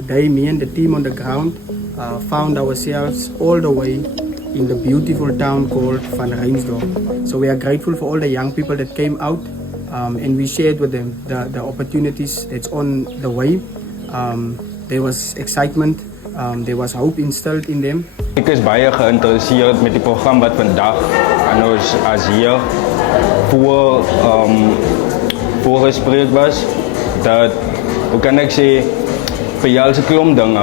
Today, me and the team on the ground found ourselves all the way in the beautiful town called Van Reinsdorp. So we are grateful for all the young people that came out and we shared with them the opportunities that's on the way. There was excitement, there was hope instilled in them. Ik is baie geïnteresseerd met die program wat vandag aan ons as hier voorgespreek was. Dat, hoe kan ik zeggen, vir julle se klomp dinge,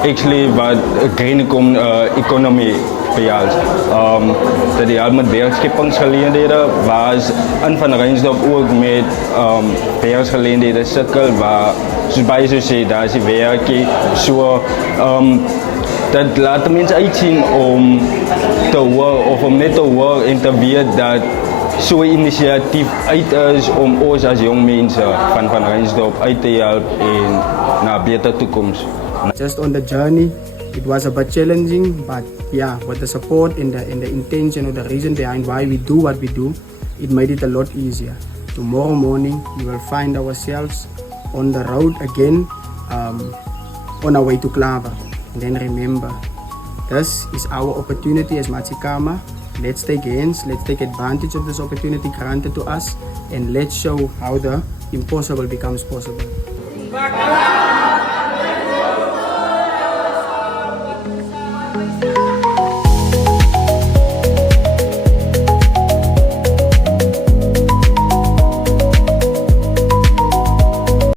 actually wat green economy vir julle, dat die al met werkskepingsgeleenthede was in Van Reinsdorp ook met werksgeleenthede sukkel waar soos baie so sê, daar is die werkie, so dat laat die mense uitsien om te hoor of om net te hoor en te weet dat so 'n inisiatief uit is om ons as jong mense van Van Reinsdorp uit te help en na 'n beter toekoms. Just on the journey, it was a bit challenging, but yeah, with the support and the intention or the reason behind why we do what we do, it made it a lot easier. Tomorrow morning, we will find ourselves on the road again, on our way to Clava. And then remember, this is our opportunity as Matsikama. Let's take hands, let's take advantage of this opportunity granted to us, and let's show how the impossible becomes possible.